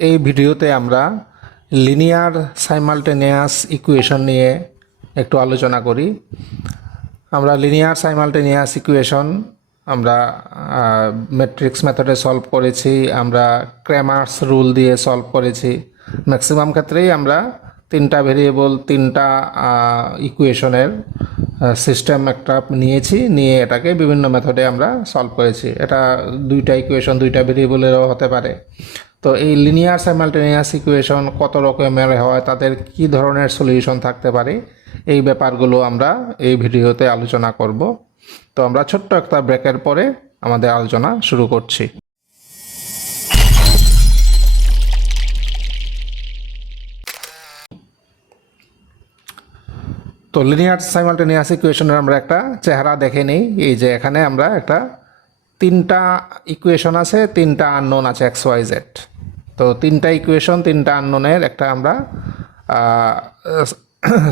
এই ভিডিওতে আমরা লিনিয়ার সাইমালটেনিয়াস ইকুয়েশন নিয়ে একটু আলোচনা করি। আমরা লিনিয়ার সাইমালটেনিয়াস ইকুয়েশন আমরা ম্যাট্রিক্স মেথডে সলভ করেছি, আমরা ক্র্যামার্স রুল দিয়ে সলভ করেছি। ম্যাক্সিমাম ক্ষেত্রেই আমরা তিনটা ভেরিয়েবল, তিনটা ইকুয়েশনের সিস্টেম একটা নিয়ে এটাকে বিভিন্ন মেথডে আমরা সলভ করেছি। এটা দুইটা ইকুয়েশন দুইটা ভেরিয়েবলেরও হতে পারে। তো এই লিনিয়ার সাইমালটেনিয়াস ইকুয়েশন কত রকমের হয়, তাদের কি ধরনের সলিউশন থাকতে পারে, এই ব্যাপারগুলো আমরা এই ভিডিওতে আলোচনা করব। তো আমরা ছোট্ট একটা ব্রেকের পরে আমাদের আলোচনা শুরু করছি। তো লিনিয়ার সাইমালটেনিয়াস ইকুয়েশনের আমরা একটা চেহারা দেখে নিই। এই যে এখানে আমরা একটা তিনটা ইকুয়েশন আছে, তিনটা আননোন আছে এক্স ওয়াই জেড। তো তিনটা ইকুয়েশন, তিনটা আননোনের একটা আমরা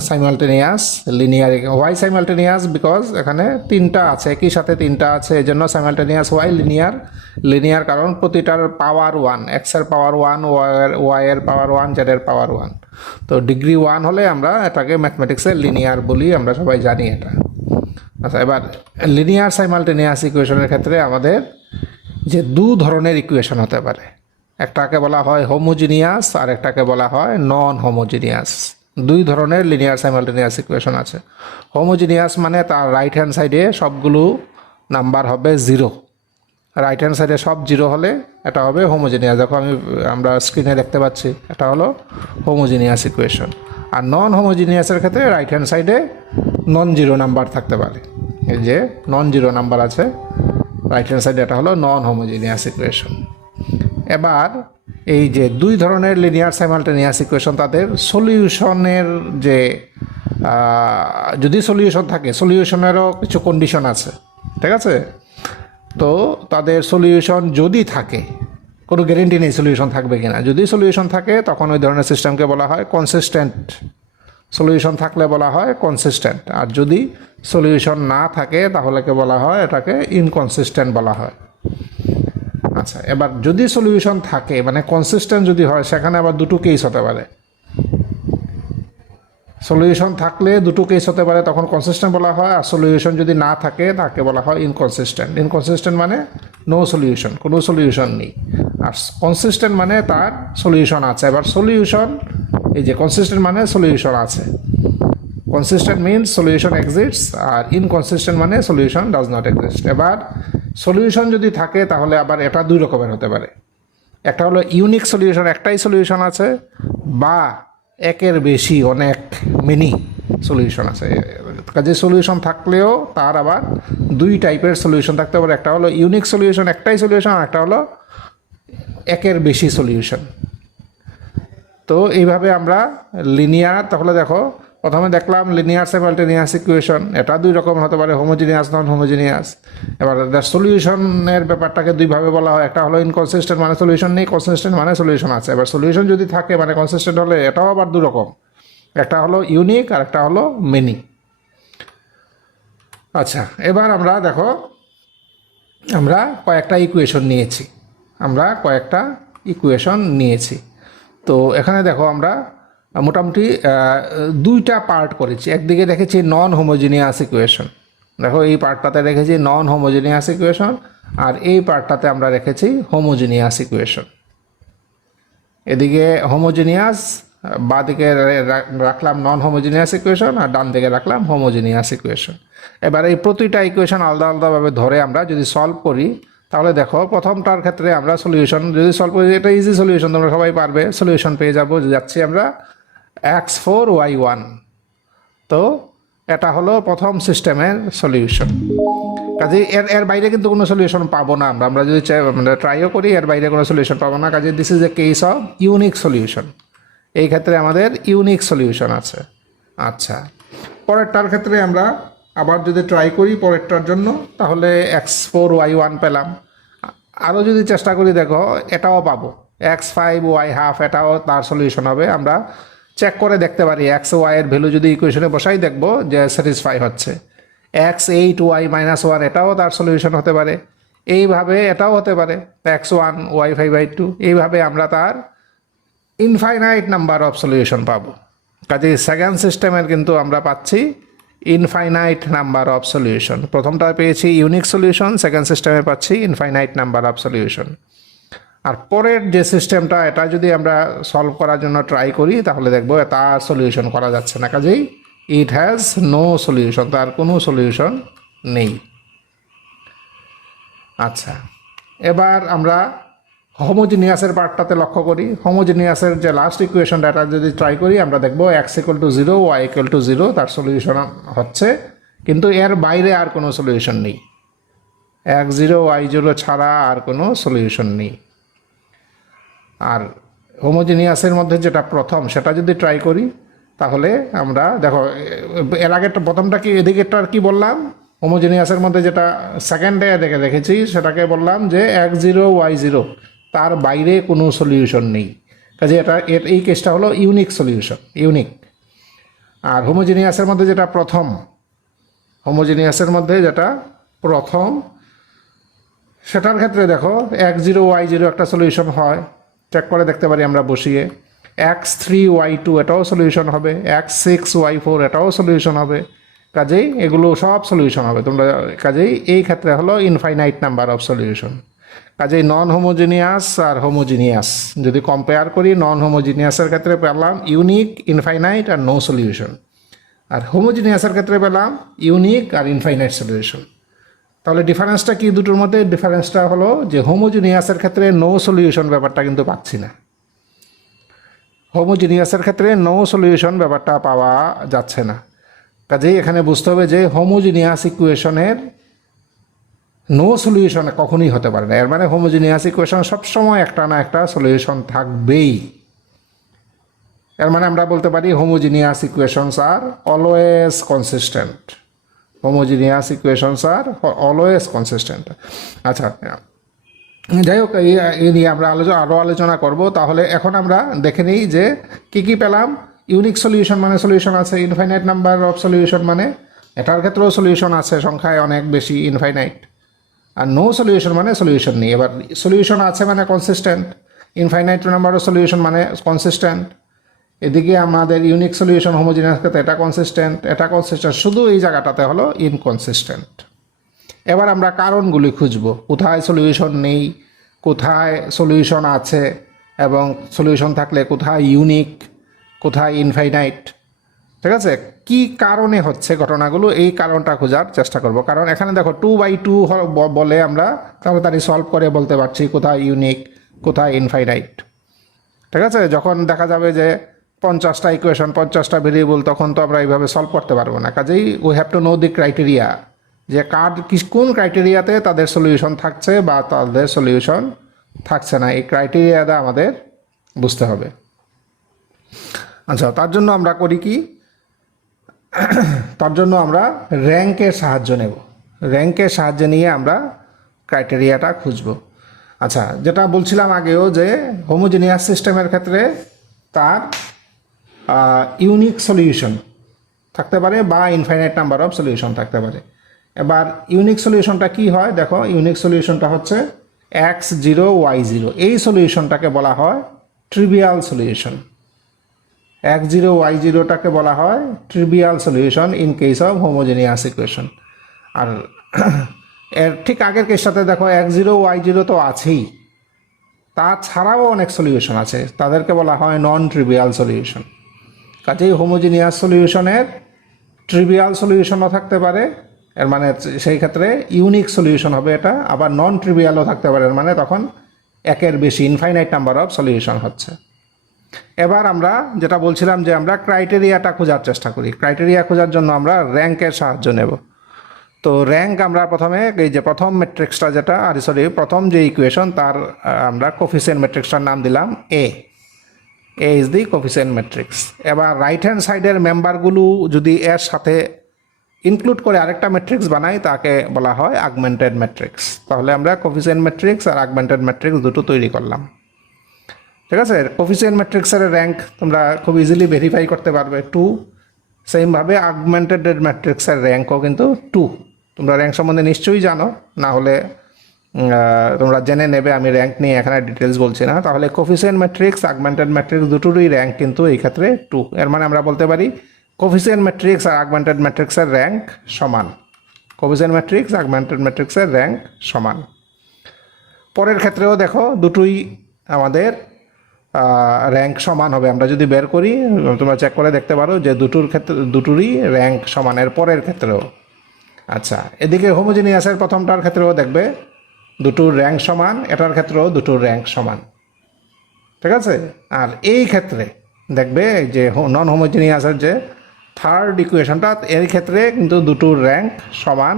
simultaneous linear. Why simultaneous because এখানে তিনটা আছে, একই সাথে তিনটা আছে, এই জন্য সাইমালটেনিয়াস। ওয়াই লিনিয়ার কারণ প্রতিটার পাওয়ার ওয়ান, এক্সের পাওয়ার ওয়ান, ওয়াইয়ের পাওয়ার ওয়ান, জেডের পাওয়ার ওয়ান। তো ডিগ্রি ওয়ান হলে আমরা এটাকে ম্যাথমেটিক্সে লিনিয়ার বলি, আমরা সবাই জানি এটা। আচ্ছা, এবার লিনিয়ার সাইমালটেনিয়াস ইকুয়েশনের ক্ষেত্রে আমাদের যে দু ধরনের ইকুয়েশন হতে পারে, একটাকে বলা হয় হোমোজিনিয়াস আর একটাকে বলা হয় নন হোমোজিনিয়াস। দুই ধরনের লিনিয়ার সাইমালটেনিয়াস ইকুয়েশন আছে। হোমোজিনিয়াস মানে তার রাইট হ্যান্ড সাইডে সবগুলো নাম্বার হবে জিরো, রাইট হ্যান্ড সাইডে সব জিরো হলে এটা হবে হোমোজিনিয়াস। দেখো আমরা স্ক্রিনে দেখতে পাচ্ছি, এটা হলো হোমোজিনিয়াস ইকুয়েশন। আর নন হোমোজিনিয়াসের ক্ষেত্রে রাইট হ্যান্ড সাইডে নন জিরো নাম্বার থাকতে পারে। এই যে নন জিরো নাম্বার আছে রাইট হ্যান্ড সাইডে, এটা হলো নন হোমোজিনিয়াস ইকুয়েশন। এবার এই যে দুই ধরনের লিনিয়ার সাইমালটেনিয়াস ইকুয়েশন, তাদের সলিউশনের যে যদি সলিউশন থাকে, সলিউশনেরও কিছু কন্ডিশন আছে, ঠিক আছে? তো তাদের সলিউশন যদি থাকে, কোনো গ্যারেন্টি নেই সলিউশন থাকবে কিনা। যদি সলিউশন থাকে তখন ওই ধরনের সিস্টেমকে বলা হয় কনসিস্টেন্ট। সলিউশন থাকলে বলা হয় কনসিস্টেন্ট, আর যদি সলিউশন না থাকে তাহলে বলা হয় এটাকে ইনকনসিস্টেন্ট বলা হয়। আচ্ছা, এবার যদি সলিউশন থাকে মানে কনসিস্টেন্ট যদি হয়, সেখানে আবার দুটো কেস হতে পারে। সলিউশন থাকলে দুটো কেস হতে পারে, তখন কনসিস্টেন্ট বলা হয়। আর সলিউশন যদি না থাকে তাকে বলা হয় ইনকনসিস্টেন্ট। ইনকনসিস্টেন্ট মানে নো সলিউশন, কোনো সলিউশন নেই। আর কনসিস্টেন্ট মানে তার সলিউশন আছে। এবার সলিউশন, এই যে কনসিস্টেন্ট মানে সলিউশন আছে, কনসিস্টেন্ট মিনস সলিউশন এক্সিস্টস, আর ইনকনসিস্টেন্ট মানে সলিউশন ডাজ নট এক্সিস্ট। এবার সলিউশন যদি থাকে তাহলে আবার এটা দুই রকমের হতে পারে। একটা হলো ইউনিক সলিউশন, একটাই সলিউশন আছে, বা একের বেশি অনেক মেনি সলিউশন আছে। কাজে সলিউশন থাকলেও তার আবার দুই টাইপের সলিউশন থাকতে পারে। একটা হলো ইউনিক সলিউশন, একটাই সলিউশন, আর একটা হলো একের বেশি সলিউশন। তো এইভাবে আমরা লিনিয়ার, তাহলে দেখো প্রথমে দেখলাম লিনিয়ার সাইমালটেনিয়াস ইকুয়েশন, এটা দুই রকম হতে পারে, হোমোজিনিয়াস, নন হোমোজিনিয়াস। এবার সলিউশনের ব্যাপারটাকে দুইভাবে বলা হয়। একটা হলো ইনকনসিস্টেন্ট মানে সলিউশন নেই, কনসিস্টেন্ট মানে সলিউশন আছে। এবার সলিউশন যদি থাকে মানে কনসিস্টেন্ট হলে, এটাও আবার দু রকম, একটা হলো ইউনিক আর একটা হলো মেনি। আচ্ছা, এবার আমরা দেখো আমরা কয়েকটা ইকুয়েশন নিয়েছি। তো এখানে দেখো আমরা মোটামুটি দুইটা পার্ট করেছি। একদিকে রেখেছি নন হোমোজিনিয়াস ইকুয়েশন, দেখো এই পার্টটাতে রেখেছি নন হোমোজিনিয়াস ইকুয়েশন, আর এই পার্টটাতে আমরা রেখেছি হোমোজিনিয়াস ইকুয়েশন। এদিকে হোমোজিনিয়াস, বাঁ দিকে রাখলাম নন হোমোজিনিয়াস ইকুয়েশন, আর ডান দিকে রাখলাম হোমোজিনিয়াস ইকুয়েশন। এবার এই প্রতিটা ইকুয়েশন আলাদা আলাদাভাবে ধরে আমরা যদি সলভ করি, তাহলে দেখো প্রথমটার ক্ষেত্রে আমরা সলিউশন যদি সলভ করি, এটা ইজি সলিউশন, তোমরা সবাই পারবে, সলিউশন পেয়ে যাচ্ছি আমরা x4y1। তো এটা হলো প্রথম সিস্টেমের সলিউশন। কাজে এর বাইরে কিন্তু কোনো সলিউশন পাবো না আমরা যদি ট্রাইও করি, এর বাইরে কোনো সলিউশন পাবো না। কাজে this is a case of unique solution. এই ক্ষেত্রে আমাদের ইউনিক সলিউশন আছে। আচ্ছা, পরেরটার ক্ষেত্রে আমরা আবার যদি ট্রাই করি পরেরটার জন্য, তাহলে x4y1 পেলাম। আরও যদি চেষ্টা করি, দেখো এটাও পাবো, x5y½ এটাও তার সলিউশন হবে। আমরা চেক করে দেখতে পারি x ও y এর ভ্যালু যদি ইকুয়েশনে বসাই, দেখবো যে স্যাটিসফাই হচ্ছে। x8y−1 এটাও তার সলিউশন হতে পারে। এইভাবে এটাও হতে পারে x1y5/2। এইভাবে আমরা তার ইনফাইনাইট নাম্বার অফ সলিউশন পাবো। কাজে সেকেন্ড সিস্টেমের কিন্তু আমরা পাচ্ছি ইনফাইনাইট নাম্বার অফ সলিউশন। প্রথমটা পেয়েছি ইউনিক সলিউশন, সেকেন্ড সিস্টেমে পাচ্ছি ইনফাইনাইট নাম্বার অফ সলিউশন। আর পরের যে সিস্টেমটা, এটা যদি আমরা সলভ করার জন্য ট্রাই করি তাহলে দেখবো তার সলিউশন করা যাচ্ছে না। কাজেই ইট হ্যাজ নো সলিউশন, তার কোনো সলিউশন নেই। আচ্ছা, এবার আমরা হোমোজিনিয়াসের পার্টটাতে লক্ষ্য করি। হোমোজিনিয়াসের যে লাস্ট ইকুয়েশনটা, এটা যদি ট্রাই করি আমরা দেখবো x=0, y=0 তার সলিউশন হচ্ছে, কিন্তু এর বাইরে আর কোনো সলিউশন নেই। x0 y0 ছাড়া আর কোনো সলিউশন নেই। আর হোমোজিনিয়াসের মধ্যে যেটা প্রথম, সেটা যদি ট্রাই করি তাহলে আমরা দেখো এর আগেরটা প্রথমটা কি, এদিকেরটার কি বললাম, হোমোজিনিয়াসের মধ্যে যেটা সেকেন্ডে রেখেছি সেটাকে বললাম যে x0 y0 তার বাইরে কোনো সলিউশন নেই। কাজে এই কেসটা হলো ইউনিক সলিউশন, ইউনিক। আর হোমোজিনিয়াসের মধ্যে যেটা প্রথম, হোমোজিনিয়াসের মধ্যে যেটা প্রথম সেটার ক্ষেত্রে দেখো x0 y0 একটা সলিউশন হয়, চেক করে দেখতে পারি আমরা বসিয়ে। x3 y2 এটাও সলিউশন হবে, x6 y4 এটাও সলিউশন হবে। কাজেই এগুলো সব সলিউশন হবে তোমরা। কাজেই এই ক্ষেত্রে হলো ইনফাইনাইট নাম্বার অফ সলিউশন। কাজেই নন হোমোজিনিয়াস আর হোমোজিনিয়াস যদি কম্পেয়ার করি, নন হোমোজিনিয়াসের ক্ষেত্রে পেলাম ইউনিক, ইনফাইনাইট আর নো সলিউশন। আর হোমোজিনিয়াসের ক্ষেত্রে পেলাম ইউনিক আর ইনফাইনাইট সলিউশন। তাহলে ডিফারেন্সটা কি দুটোর মধ্যে? ডিফারেন্সটা হলো যে হোমোজিনিয়াসের ক্ষেত্রে নো সলিউশন ব্যাপারটা কিন্তু পাচ্ছি না। হোমোজিনিয়াসের ক্ষেত্রে নো সলিউশন ব্যাপারটা পাওয়া যাচ্ছে না। কাজেই এখানে বুঝতে হবে যে হোমোজিনিয়াস ইকুয়েশনের নো সলিউশন কখনোই হতে পারে না। এর মানে হোমোজিনিয়াস ইকুয়েশন সবসময় একটা না একটা সলিউশন থাকবেই। এর মানে আমরা বলতে পারি homogeneous equations are always consistent. Homogeneous equations are always consistent. আচ্ছা, যাই হোক, এই নিয়ে আমরা আরও আলোচনা করব। তাহলে এখন আমরা দেখে নিই যে কী কী পেলাম। ইউনিক সলিউশন মানে সলিউশন আছে, ইনফাইনাইট নাম্বার অফ সলিউশন মানে এটার ক্ষেত্রেও সলিউশন আছে, সংখ্যায় অনেক বেশি, ইনফাইনাইট। আর নো সলিউশন মানে সলিউশন নেই। এবার সলিউশন আছে মানে consistent, infinite number of solution মানে কনসিস্টেন্ট। এদিকে আমাদের ইউনিক সলিউশন হোমোজিনিয়াস ক্ষেত্রে এটা কনসিস্টেন্ট, শুধু এই জায়গাটাতে হলো ইনকনসিস্টেন্ট। এবার আমরা কারণগুলি খুঁজব, কোথায় সলিউশন নেই, কোথায় সলিউশন আছে, এবং সলিউশন থাকলে কোথায় ইউনিক, কোথায় ইনফাইনাইট। ঠিক আছে, কি কারণে হচ্ছে ঘটনাগুলো, এই কারণটা খোঁজার চেষ্টা করব। কারণ এখানে দেখো 2/2 বলে আমরা তাড়াতাড়ি সলভ করে বলতে পারছি কোথায় ইউনিক, কোথায় ইনফাইনাইট। ঠিক আছে, যখন দেখা যাবে যে 50টা ইকুয়েশন, 50টা ভেরিয়েবল, তখন তো আমরা এইভাবে সলভ করতে পারবো না। কাজেই we have to know the criteria, যে কোন ক্রাইটেরিয়াতে তাদের সলিউশন থাকছে বা তাদের সলিউশন থাকছে না। এই ক্রাইটেরিয়াটা আমাদের বুঝতে হবে। আচ্ছা, তার জন্য আমরা করি কি, তার জন্য আমরা র্যাঙ্কের সাহায্য নেব। র্যাঙ্কের সাহায্য নিয়ে আমরা ক্রাইটেরিয়াটা খুঁজব। আচ্ছা, যেটা বলছিলাম আগেও যে হোমোজিনিয়াস সিস্টেমের ক্ষেত্রে তার ইউনিক সলিউশন থাকতে পারে বা ইনফাইনাইট নাম্বার অফ সলিউশন থাকতে পারে। এবার ইউনিক সলিউশনটা কি হয় দেখো, ইউনিক সলিউশনটা হচ্ছে x0 y0। এই সলিউশনটাকে বলা হয় ট্রিভিয়াল সলিউশন। x0 y0টাকে বলা হয় trivial solution in case of homogeneous equation. আর এর ঠিক আগের কেসটাতে দেখো x0 y0 তো আছেই, তাছাড়াও অনেক সলিউশন আছে, তাদেরকে বলা হয় নন ট্রিভিয়াল সলিউশন। কাজেই হোমোজিনিয়াস সলিউশনের ট্রিভিয়াল সলিউশনও থাকতে পারে, এর মানে সেই ক্ষেত্রে ইউনিক সলিউশন হবে এটা। আবার নন ট্রিভিয়ালও থাকতে পারে, এর মানে তখন একের বেশি, ইনফাইনাইট নাম্বার অফ সলিউশন হচ্ছে। এবার আমরা যেটা বলছিলাম যে আমরা ক্রাইটেরিয়াটা খোঁজার চেষ্টা করি। ক্রাইটেরিয়া খোঁজার জন্য আমরা র্যাঙ্কের সাহায্য নেব। তো র্যাঙ্ক আমরা প্রথমে এই যে প্রথম ম্যাট্রিক্সটা যেটা, প্রথম যে ইকুয়েশন, তার আমরা কোফিসিয়েন্ট ম্যাট্রিক্সটার নাম দিলাম এ ইজ দি কোফিসিয়েন্ট ম্যাট্রিক্স। এবার রাইট হ্যান্ড সাইডের মেম্বারগুলো যদি এর সাথে ইনক্লুড করে আরেকটা ম্যাট্রিক্স বানাই, তাকে বলা হয় আগমেন্টেড ম্যাট্রিক্স। তাহলে আমরা কোফিসিয়েন্ট ম্যাট্রিক্স আর আগমেন্টেড ম্যাট্রিক্স দুটো তৈরি করলাম। ঠিক আছে, কোফিসিয়েন্ট ম্যাট্রিক্সের র্যাঙ্ক তোমরা খুব ইজিলি ভেরিফাই করতে পারবে 2। সেমভাবে আগমেন্টেড ম্যাট্রিক্সের র্যাঙ্কও কিন্তু 2। তোমরা র্যাঙ্ক সম্বন্ধে নিশ্চয়ই জানো, না হলে তোমরা জেনে নেবে, আমি র্যাঙ্ক নিয়ে এখানে ডিটেলস বলছি না। তাহলে কোফিসিয়েন্ট ম্যাট্রিক্স আগমেন্টেড ম্যাট্রিক্স দুটোরই র্যাঙ্ক কিন্তু এই ক্ষেত্রে 2। এর মানে আমরা বলতে পারি কোফিসিয়েন্ট ম্যাট্রিক্স আর আগমেন্টেড ম্যাট্রিক্সের র্যাঙ্ক সমান। কোফিসিয়েন্ট ম্যাট্রিক্স আগমেন্টেড ম্যাট্রিক্সের র্যাঙ্ক সমান। পরের ক্ষেত্রেও দেখো দুটোই আমাদের র্যাঙ্ক সমান হবে। আমরা যদি বের করি তোমরা চেক করে দেখতে পারো যে দুটোরই র্যাঙ্ক সমানের পরের ক্ষেত্রেও। আচ্ছা, এদিকে হোমোজিনিয়াসের প্রথমটার ক্ষেত্রেও দেখবে দুটোর র্যাঙ্ক সমান, এটার ক্ষেত্রেও দুটোর র্যাঙ্ক সমান, ঠিক আছে। আর এই ক্ষেত্রে দেখবে যে নন হোমোজিনিয়াসের যে থার্ড ইকুয়েশনটা, এর ক্ষেত্রে কিন্তু দুটোর র্যাঙ্ক সমান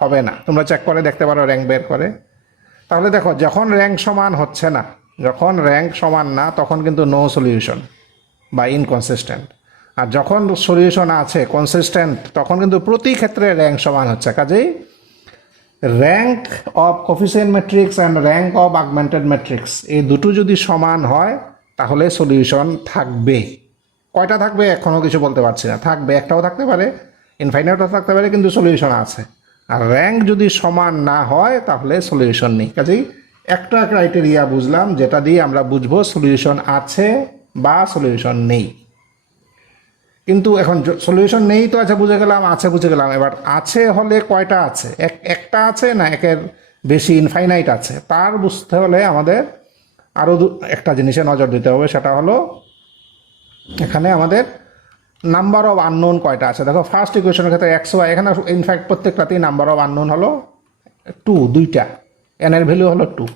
হবে না। তোমরা চেক করে দেখতে পারো র্যাঙ্ক বের করে। তাহলে দেখো যখন র্যাঙ্ক সমান হচ্ছে না, যখন র্যাঙ্ক সমান না, তখন কিন্তু নো সলিউশন বা ইনকনসিস্টেন্ট। আর যখন সলিউশন আছে কনসিস্টেন্ট, তখন কিন্তু প্রতি ক্ষেত্রে র্যাঙ্ক সমান হচ্ছে। কাজেই rank of coefficient matrix and rank of augmented matrix এই দুটো যদি সমান হয় তাহলে সলিউশন থাকবে। কয়টা থাকবে এখনও কিছু বলতে পারছি না, থাকবে, একটাও থাকতে পারে, ইনফাইনাইটও থাকতে পারে, কিন্তু সলিউশন আছে। আর র্যাঙ্ক যদি সমান না হয় তাহলে সলিউশন নেই। কাজেই একটা ক্রাইটেরিয়া বুঝলাম যেটা দিয়ে আমরা বুঝবো সলিউশন আছে বা সলিউশন নেই। কিন্তু এখন সলিউশন নেই তো আচ্ছা বুঝে গেলাম, আছে বুঝে গেলাম। এবার আছে হলে কয়টা আছে, একটা আছে না একের বেশি ইনফাইনাইট আছে, তার বুঝতে হলে আমাদের আরও একটা জিনিসে নজর দিতে হবে। সেটা হলো এখানে আমাদের নাম্বার অফ আননোন কয়টা আছে। দেখো ফার্স্ট ইকুয়েশনের ক্ষেত্রে XY, এখানে ইনফ্যাক্ট প্রত্যেকটাতেই নাম্বার অফ আননোন হলো 2, দুইটা, n এর ভ্যালু হলো 2।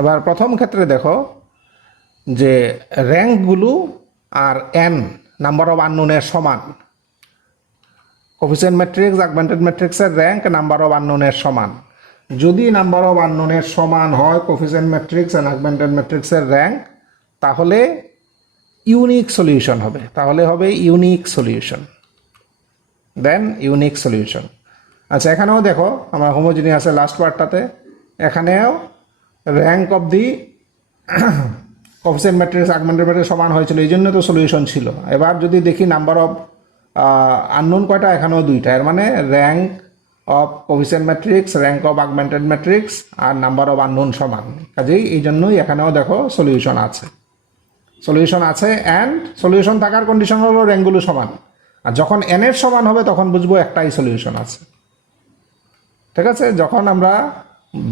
এবার প্রথম ক্ষেত্রে দেখো যে র্যাঙ্কগুলো আর n নাম্বার অফ আননোনের সমান। কোফিসিয়েন্ট ম্যাট্রিক্স আগমেন্টেড ম্যাট্রিক্সের র্যাঙ্ক নাম্বার অফ আননোনের সমান। যদি নাম্বার অফ আননোনের সমান হয় কোফিসিয়েন্ট ম্যাট্রিক্স অ্যান্ড আগমেন্টেড ম্যাট্রিক্সের র্যাঙ্ক, তাহলে ইউনিক সলিউশন হবে। তাহলে হবে unique solution, then unique solution. আচ্ছা, এখানেও দেখো আমরা হোমোজিনিয়াসের লাস্ট পার্টটাতে এখানেও rank of the coefficient matrix augmented matrix সমান হয়েছিল, এই জন্য তো সলিউশন ছিল। এবার যদি দেখি নাম্বার অফ আননোন কয়টা, এখানেও দুইটা। এর মানে rank of coefficient matrix, rank of augmented matrix আর নাম্বার অফ আননোন সমান। কাজেই এই জন্যই এখানেও দেখো সলিউশন আছে, সলিউশন আছে। অ্যান্ড সলিউশন থাকার কন্ডিশন হলো র্যাঙ্কগুলো সমান। আর যখন n এর সমান হবে তখন বুঝবো একটাই সলিউশন আছে, ঠিক আছে। যখন আমরা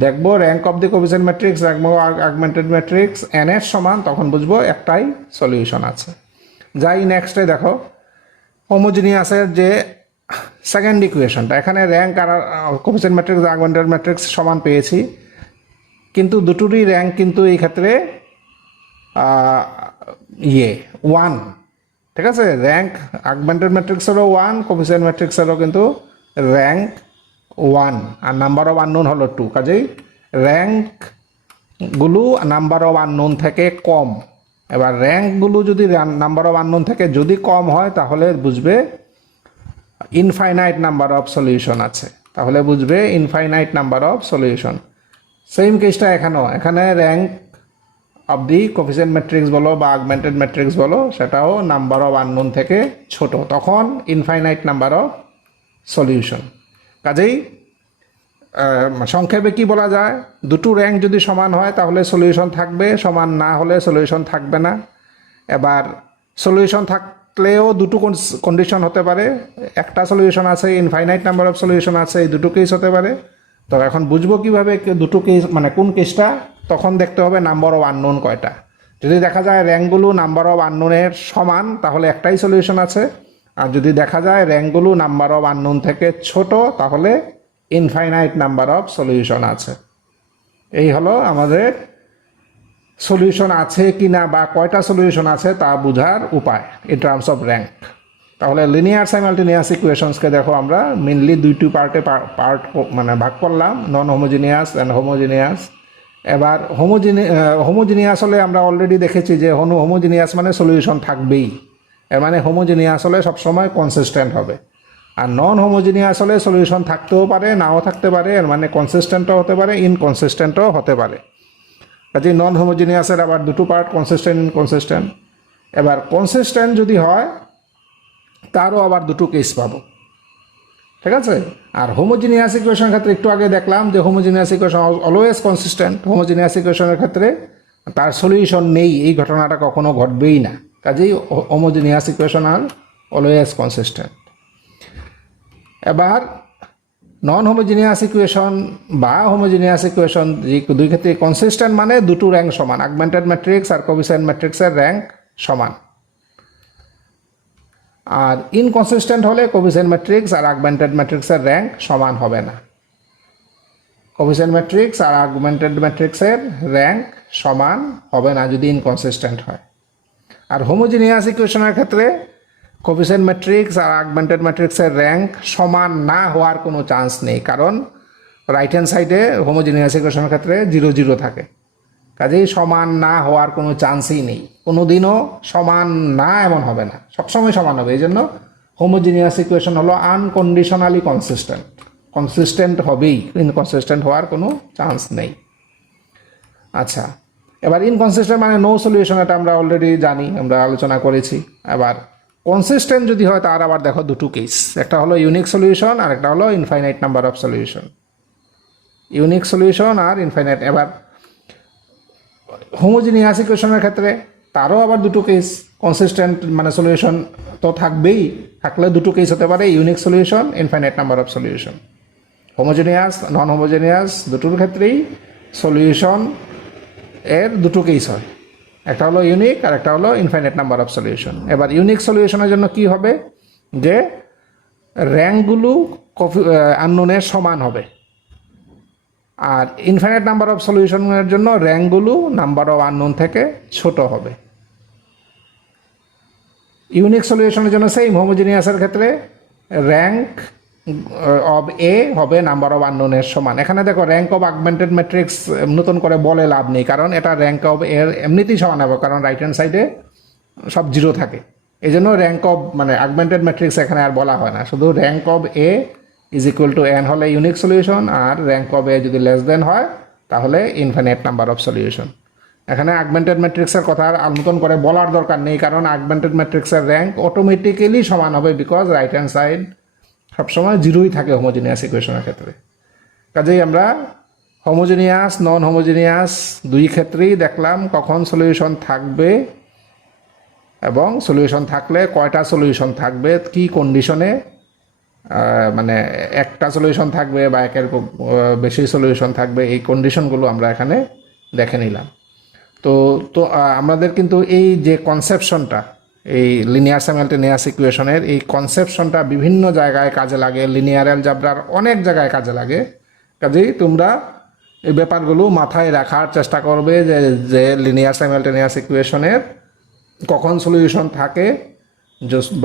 দেখবো rank of the coefficient matrix, rank of augmented matrix n এর সমান, তখন বুঝবো একটাই সলিউশন আছে। যাই নেক্সটে দেখো হোমোজিনিয়াসের যে সেকেন্ড ইকুয়েশনটা, এখানে র্যাঙ্ক আর কোফিসিয়েন্ট ম্যাট্রিক্স আগমেন্টেড ম্যাট্রিক্স সমান পেয়েছি, কিন্তু দুটোরই র্যাঙ্ক কিন্তু এই ক্ষেত্রে 1, ঠিক আছে। র্যাঙ্ক আগমেন্টেড ম্যাট্রিক্সেরও 1, কোফিসিয়েন্ট ম্যাট্রিক্সেরও কিন্তু র্যাঙ্ক 1, আর নাম্বার অফ আননোন হলো 2। কাজেই র্যাঙ্কগুলো নাম্বার অফ আননোন থেকে কম। এবার র্যাঙ্কগুলো যদি নাম্বার অফ আননোন থেকে যদি কম হয় তাহলে বুঝবে ইনফাইনাইট নাম্বার অফ সলিউশন আছে, তাহলে বুঝবে infinite number of solution. Same কেসটা এখানেও, এখানে rank of the coefficient matrix বলো বা আগমেন্টেড ম্যাট্রিক্স বলো, সেটাও নাম্বার অফ আননোন থেকে ছোট, তখন ইনফাইনাইট নাম্বার অফ সলিউশন। কাজেই সংক্ষেপে কি বলা যায়, দুটো র্যাঙ্ক যদি সমান হয় তাহলে সলিউশন থাকবে, সমান না হলে সলিউশন থাকবে না। এবার সলিউশন থাকলেও দুটো কন্ডিশন হতে পারে, একটা সলিউশন আছে, ইনফাইনাইট নাম্বার অফ সলিউশন আছে, এই দুটো কেস হতে পারে। তো এখন বুঝবো কিভাবে দুটো কেস, মানে কোন কেসটা, তখন দেখতে হবে নাম্বার অফ আননোন কয়টা। যদি দেখা যায় র্যাঙ্কগুলো নাম্বার অফ আননোনের সমান, তাহলে একটাই সলিউশন আছে। আর যদি দেখা যায় র্যাঙ্কগুলো নাম্বার অফ আননোন থেকে ছোট, তাহলে ইনফাইনাইট নাম্বার অফ সলিউশন আছে। এই হলো আমাদের সলিউশন আছে কি না বা কয়টা সলিউশন আছে তা বোঝার উপায় ইন টার্মস অফ র্যাঙ্ক। তাহলে লিনিয়ার সাইমালটেনিয়াস ইকুয়েশনসকে দেখো আমরা মেনলি দুইটি পার্ট মানে ভাগ করলাম, নন হোমোজিনিয়াস অ্যান্ড হোমোজিনিয়াস। এবার হোমোজিনিয়াস হলে আমরা অলরেডি দেখেছি যে হোমোজিনিয়াস মানে সলিউশন থাকবেই, এর মানে হোমোজিনিয়াস হলে সবসময় কনসিস্টেন্ট হবে। আর নন হোমোজিনিয়াস হলে সলিউশন থাকতেও পারে, নাও থাকতে পারে, এর মানে কনসিস্টেন্টও হতে পারে, ইনকনসিস্টেন্টও হতে পারে। কাজে নন হোমোজিনিয়াসের আবার দুটো পার্ট, কনসিস্টেন্ট, ইনকনসিস্টেন্ট। এবার কনসিস্টেন্ট যদি হয় তারও আবার দুটো কেস পাবো, ঠিক আছে। আর হোমোজিনিয়াস ইকুয়েশনের ক্ষেত্রে একটু আগে দেখলাম যে homogeneous equation always consistent. Homogeneous ইকুয়েশনের ক্ষেত্রে তার সলিউশন নেই, এই ঘটনাটা কখনো ঘটবেই না। কাজেই homogeneous equation are always consistent. এবার নন হোমোজিনিয়াস ইকুয়েশন বা হোমোজিনিয়াস ইকুয়েশন দুই ক্ষেত্রে কনসিস্টেন্ট মানে দুটো র্যাঙ্ক সমান, অ্যাগমেন্টেড ম্যাট্রিক্স আর কোএফিসিয়েন্ট ম্যাট্রিক্সের র্যাঙ্ক সমান। আর ইনকনসিস্টেন্ট হলে কোএফিসিয়েন্ট ম্যাট্রিক্স আর অ্যাগমেন্টেড ম্যাট্রিক্সের র্যাঙ্ক সমান হবে না। কোএফিসিয়েন্ট ম্যাট্রিক্স আর অ্যাগমেন্টেড ম্যাট্রিক্সের র্যাঙ্ক সমান হবে না যদি ইনকনসিস্টেন্ট হয়। আর হোমোজিনিয়াস ইকুয়েশনের ক্ষেত্রে কোএফিসিয়েন্ট ম্যাট্রিক্স আর অ্যাগমেন্টেড ম্যাট্রিক্সের র্যাঙ্ক সমান না হওয়ার কোনো চান্স নেই, কারণ রাইট হ্যান্ড সাইডে হোমোজিনিয়াস ইকুয়েশনের ক্ষেত্রে 0 0 থাকে। কাজেই সমান না হওয়ার কোনো চান্সই নেই, কোনো দিনও সমান না এমন হবে না, সবসময় সমান হবে। এই জন্য হোমোজিনিয়াস ইকুয়েশন হলো আনকন্ডিশনালি কনসিস্টেন্ট, কনসিস্টেন্ট হবেই, ইনকনসিস্টেন্ট হওয়ার কোনো চান্স নেই। আচ্ছা, এবার ইনকনসিস্টেন্ট মানে নো সলিউশন, এটা আমরা অলরেডি জানি, আমরা আলোচনা করেছি। এবার কনসিস্টেন্ট যদি হয় তার আবার দেখো দুটো কেস, একটা হলো ইউনিক সলিউশন আর একটা হলো infinite number of solution. Unique solution আর ইনফাইনাইট। এবার হোমোজিনিয়াস ইকুয়েশনের ক্ষেত্রে তারও আবার দুটো কেস, কনসিস্টেন্ট মানে সলিউশন তো থাকবেই, থাকলে দুটো কেস হতে পারে, unique solution, infinite number of solution. Homogeneous non homogeneous দুটোর ক্ষেত্রেই সলিউশন এর দুটো কেস হয়, একটা হলো ইউনিক আর একটা হলো ইনফাইনাইট নাম্বার অফ সলিউশন। এবার ইউনিক সলিউশনের জন্য কি হবে, যে র্যাঙ্কগুলো আননোনের সমান হবে, আর ইনফাইনাইট নাম্বার অফ সলিউশনের জন্য র্যাঙ্কগুলো নাম্বার অফ আননোন থেকে ছোট হবে। ইউনিক সলিউশনের জন্য সেম, হোমোজিনিয়াসের ক্ষেত্রে র্যাঙ্ক অব এ হবে নাম্বার অফ আননোনের সমান। এখানে দেখো র্যাঙ্ক অফ অ্যাগমেন্টেড ম্যাট্রিক্স নতুন করে বলে লাভ নেই, কারণ এটা র্যাঙ্ক অফ এর এমনিতেই সমান হবে, কারণ রাইট হ্যান্ড সাইডে সব 0 থাকে। এই জন্য র্যাঙ্ক অফ মানে অ্যাগমেন্টেড ম্যাট্রিক্স এখানে আর বলা হয় না, শুধু rank of A is equal to N হলে ইউনিক সলিউশন, আর র্যাঙ্ক অফ এ যদি লেস দেন হয় তাহলে ইনফাইনাইট নাম্বার অফ সলিউশন। এখানে অ্যাগমেন্টেড ম্যাট্রিক্সের কথা আর নতুন করে বলার দরকার নেই, কারণ অ্যাগমেন্টেড ম্যাট্রিক্সের র্যাঙ্ক অটোমেটিক্যালি সমান হবে, বিকজ রাইট হ্যান্ড সাইড সবসময় 0ই থাকে হোমোজিনিয়াস ইকুয়েশনের ক্ষেত্রে। কাজেই আমরা হোমোজিনিয়াস নন হোমোজিনিয়াস দুই ক্ষেত্রেই দেখলাম কখন সলিউশন থাকবে এবং সলিউশন থাকলে কয়টা সলিউশন থাকবে, কি কন্ডিশনে, মানে একটা সলিউশন থাকবে বা একের বেশি সলিউশন থাকবে, এই কন্ডিশনগুলো আমরা এখানে দেখে নিলাম। তো তো আমাদের কিন্তু এই যে কনসেপশনটা, এই লিনিয়ার সাইমালটেনিয়াস ইকুয়েশনের এই কনসেপশনটা বিভিন্ন জায়গায় কাজে লাগে, লিনিয়ার অ্যালজেব্রার অনেক জায়গায় কাজে লাগে। কাজেই তোমরা এই ব্যাপারগুলো মাথায় রাখার চেষ্টা করবে যে লিনিয়ার সাইমালটেনিয়াস ইকুয়েশনের কখন সলিউশন থাকে,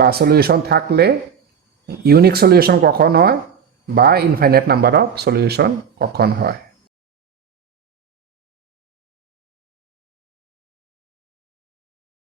বা সলিউশন থাকলে ইউনিক সলিউশন কখন হয়, বা ইনফাইনাইট নাম্বার অফ সলিউশন কখন হয়।